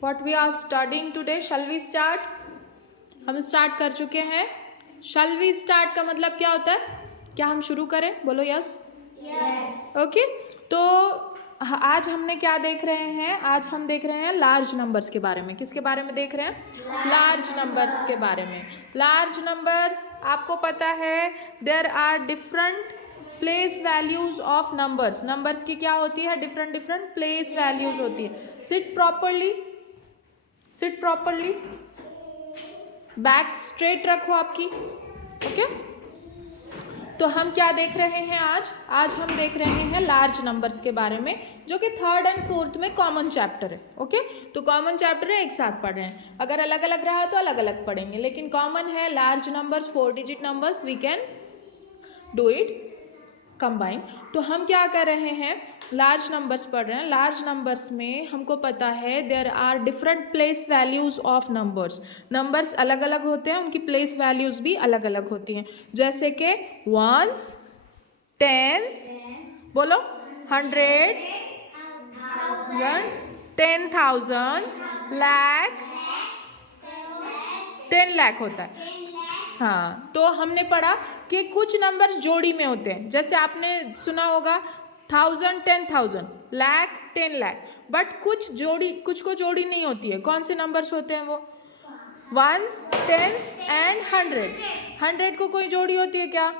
what we are studying today. Shall we start? हम start कर चुके हैं. Shall we start का मतलब क्या होता है? क्या हम शुरू करें? बोलो यस. ओके. तो आज हमने क्या देख रहे हैं? आज हम देख रहे हैं लार्ज नंबर्स के बारे में. किसके बारे में देख रहे हैं? लार्ज नंबर्स के बारे में. लार्ज नंबर्स आपको पता है there are different place values of numbers. Numbers की क्या होती है? डिफरेंट डिफरेंट प्लेस वैल्यूज होती है. Seat properly. Seat properly. Back straight रखो आपकी. ओके. तो हम क्या देख रहे हैं आज? आज हम देख रहे हैं लार्ज नंबर्स के बारे में, जो कि 3rd and 4th में कॉमन चैप्टर है. ओके. तो कॉमन चैप्टर है, एक साथ पढ़ रहे हैं. अगर अलग अलग रहा तो अलग अलग पढ़ेंगे, लेकिन कॉमन है large numbers, 4 digit numbers. We can do it combine. तो हम क्या कर रहे हैं? लार्ज नंबर्स पढ़ रहे हैं. लार्ज नंबर्स में हमको पता है there are different place values of numbers. Numbers अलग अलग होते हैं, उनकी प्लेस वैल्यूज भी अलग अलग होती हैं. जैसे कि वंस, टेंस, बोलो, हंड्रेड्स, 10,000, लाख, 10 लाख होता है. हाँ, तो हमने पढ़ा कि कुछ नंबर्स जोड़ी में होते हैं. जैसे आपने सुना होगा 1000, 10,000, लाख, 10 लाख. बट कुछ को जोड़ी नहीं होती है. कौन से नंबर्स होते हैं वो? Once, tens and hundreds. 100 को कोई जोड़ी होती है क्या?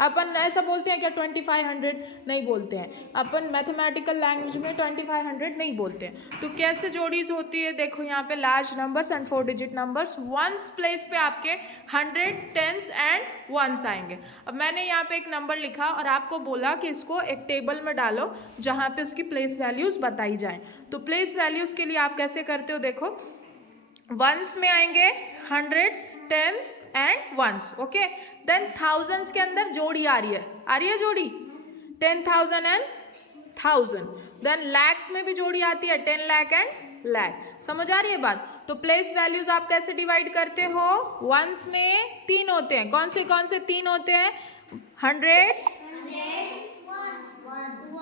अपन ऐसा बोलते हैं क्या 2500? नहीं बोलते हैं. अपन मैथमेटिकल लैंग्वेज में 2500 नहीं बोलते हैं. तो कैसे जोड़ीज होती है? देखो यहाँ पे large numbers and 4 digit numbers. Ones place पे आपके 100, टेंस एंड वंस आएंगे. अब मैंने यहाँ पे एक नंबर लिखा और आपको बोला कि इसको एक टेबल में डालो जहाँ पे उसकी प्लेस वैल्यूज बताई जाए. तो प्लेस वैल्यूज के लिए आप कैसे करते हो? देखो, वंस में आएंगे hundreds, tens and ones. Okay. Then thousands के अंदर जोड़ी आ रही है जोड़ी, 10,000 एंड 1000. देन लैक्स में भी जोड़ी आती है, 10 लाख एंड लाख. समझ आ रही है बात? तो प्लेस वैल्यूज आप कैसे डिवाइड करते हो? वंस में 3 होते हैं. कौन से 3 होते हैं? Hundreds,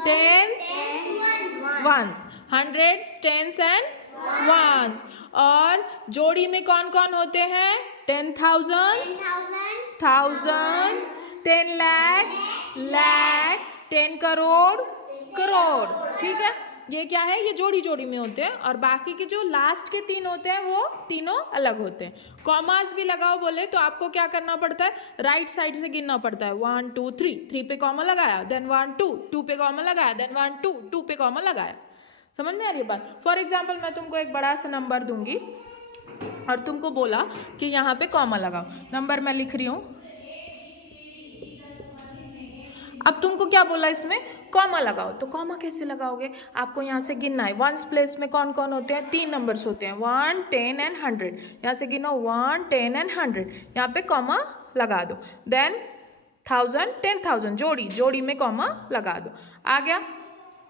tens, ones. Hundreds, tens and ones. और जोड़ी में कौन कौन होते हैं? 10,000, thousands, 10 लाख, 10 करोड़. ठीक है. ये क्या है? ये जोड़ी में होते हैं. और बाकी के जो लास्ट के 3 होते हैं वो तीनों अलग होते हैं. कॉमास भी लगाओ बोले तो आपको क्या करना पड़ता है? राइट साइड से गिनना पड़ता है. 1 2 3, 3 पे कॉमा लगाया, देन 1 2, 2 पे कॉमा लगाया, देन 1 2, 2 पे कॉमा लगाया. समझ में आ रही है बात? फॉर एग्जाम्पल मैं तुमको एक बड़ा सा नंबर दूंगी और तुमको बोला कि यहाँ पे कॉमा लगाओ. नंबर मैं लिख रही हूँ. अब तुमको क्या बोला? इसमें कॉमा लगाओ. तो कॉमा कैसे लगाओगे? आपको यहाँ से गिनना है. वंस प्लेस में कौन कौन होते हैं? 3 नंबर्स होते हैं, 1, 10 एंड 100. यहाँ से गिनो 1, 10 एंड 100. यहाँ पे कॉमा लगा दो. देन 1000, 10,000 जोड़ी में कॉमा लगा दो. आ गया?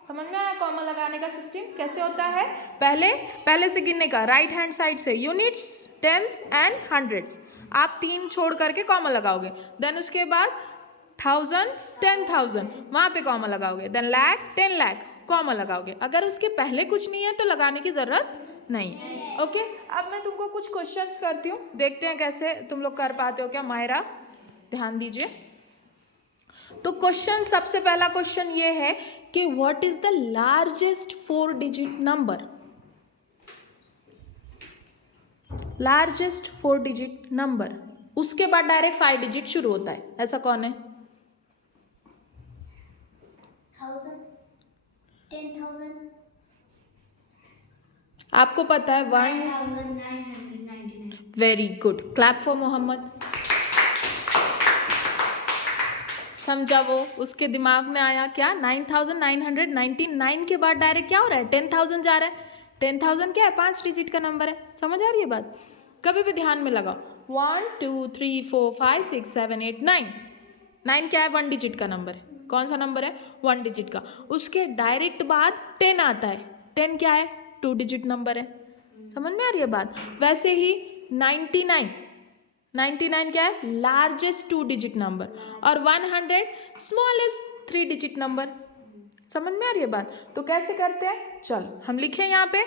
समझ में आया कॉमा लगाने का सिस्टम कैसे होता है? पहले से गिनने का, राइट हैंड साइड से यूनिट्स, टेंस एंड हंड्रेड्स. आप 3 छोड़ करके कॉमा लगाओगे. देन उसके बाद 1000, 10,000 वहाँ पे कॉमा लगाओगे. देन लाख, 10 लाख कॉमा लगाओगे. अगर उसके पहले कुछ नहीं है तो लगाने की ज़रूरत नहीं. ओके. अब मैं तुमको कुछ क्वेश्चंस करती हूँ, देखते हैं कैसे तुम लोग कर पाते हो क्या. मायरा ध्यान दीजिए. तो क्वेश्चन, सबसे पहला क्वेश्चन ये है कि what is the largest 4 digit number? Largest 4 digit number. उसके बाद डायरेक्ट 5 डिजिट शुरू होता है. ऐसा कौन है? 10,000. आपको पता है 1. 9,999. Very good. Clap for Mohammad. समझा वो? उसके दिमाग में आया क्या? 9,999 के बाद डायरेक्ट क्या हो रहा है? 10,000 जा रहा है. 10,000 क्या है? 5 डिजिट का नंबर है. समझ आ रही है बात? कभी भी ध्यान में लगाओ. 1 2 3 4 5 6 7 8 9. 9 क्या है? 1 डिजिट का नंबर है. कौन सा नंबर है? 1 डिजिट का. उसके डायरेक्ट बाद 10 आता है. 10 क्या है? 2 डिजिट नंबर है. समझ में आ रही है बात? वैसे ही 99 क्या है? Largest 2 digit number. और 100 स्मॉलेस्ट 3 डिजिट नंबर. समझ में आ रही है बात? तो कैसे करते हैं? चल हम लिखें यहाँ पे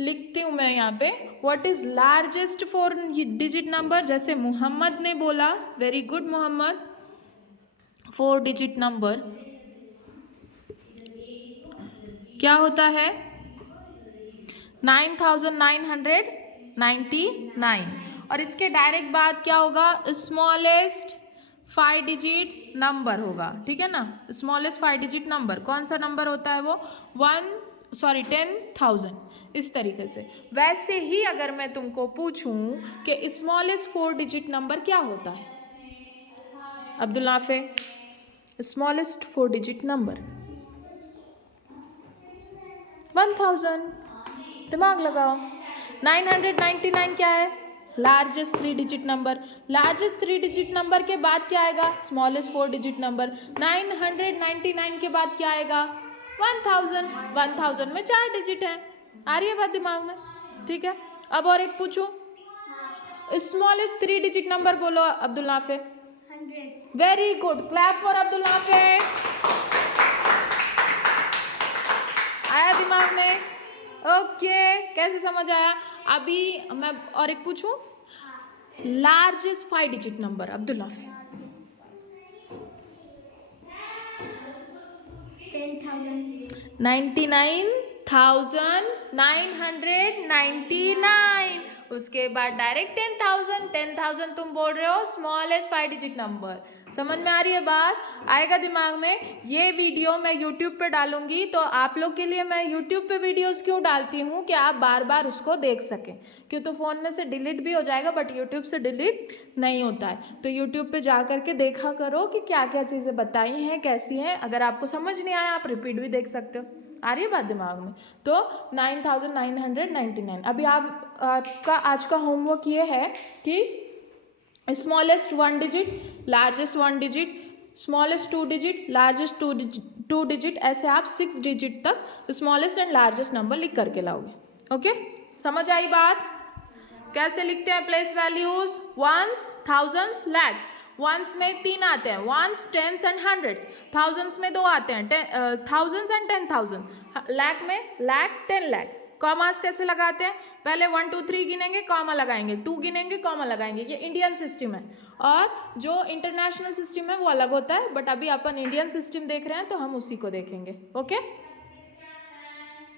लिखती हूँ मैं यहाँ पे, what is largest 4 digit number. जैसे मोहम्मद ने बोला, very good Mohammad, 4 digit number क्या होता है? 9999। और इसके डायरेक्ट बाद क्या होगा? स्मॉलेस्ट 5 डिजिट नंबर होगा, ठीक है ना। स्मॉलेस्ट 5 डिजिट नंबर कौन सा नंबर होता है? वो 10,000। इस तरीके से। वैसे ही अगर मैं तुमको पूछूं कि स्मॉलेस्ट 4 डिजिट नंबर क्या होता है Abdul Nafe? Smallest 4 digit number 1000। दिमाग लगाओ। 999 क्या है? Largest 3 digit number. Largest 3 digit number के बाद क्या आएगा? Smallest 4 digit number. 999 के बाद क्या आएगा? 1000। 1000 में 4 डिजिट है। आ रही है बात दिमाग में? ठीक है। अब और एक पूछूं, स्मॉलेस्ट 3 डिजिट नंबर बोलो Abdul Nafe. 100। Very good, clap for Abdul Nafe. आया दिमाग में? ओके, कैसे समझ आया? अभी मैं और एक पूछूं, largest 5 digit number Abdul Nafe. 10,000। 99,999। उसके बाद डायरेक्ट 10,000 तुम बोल रहे हो स्मॉलेस्ट 5 डिजिट नंबर। समझ में आ रही है बात? आएगा दिमाग में? ये वीडियो मैं यूट्यूब पे डालूंगी, तो आप लोग के लिए मैं यूट्यूब पे वीडियोस क्यों डालती हूँ कि आप बार बार उसको देख सकें। क्यों तो फ़ोन में से डिलीट भी हो जाएगा, बट यूट्यूब से डिलीट नहीं होता है। तो यूट्यूब पे जा करके देखा करो कि क्या क्या चीज़ें बताई हैं, कैसी हैं। अगर आपको समझ नहीं आया आप रिपीट भी देख सकते हो। आ रही है बात दिमाग में? तो 9,999। अभी आपका आज का होमवर्क ये है कि smallest 1 digit, largest 1 digit, smallest 2 digit, largest 2 digit, ऐसे आप 6 डिजिट तक स्मॉलेस्ट एंड लार्जेस्ट नंबर लिख करके लाओगे। ओके, समझ आई बात? कैसे लिखते हैं place values? Ones, thousands, lakhs. Ones में 3 आते हैं, ones, tens and hundreds. Thousands में 2 आते हैं, थाउजेंड्स एंड 10,000। लैक में लैक, 10 लैक। कॉमास कैसे लगाते हैं? पहले 1 2 3 गिनेंगे, कॉमा लगाएंगे, 2 गिनेंगे, कॉमा लगाएंगे। ये इंडियन सिस्टम है, और जो इंटरनेशनल सिस्टम है वो अलग होता है, बट अभी अपन इंडियन सिस्टम देख रहे हैं तो हम उसी को देखेंगे। ओके।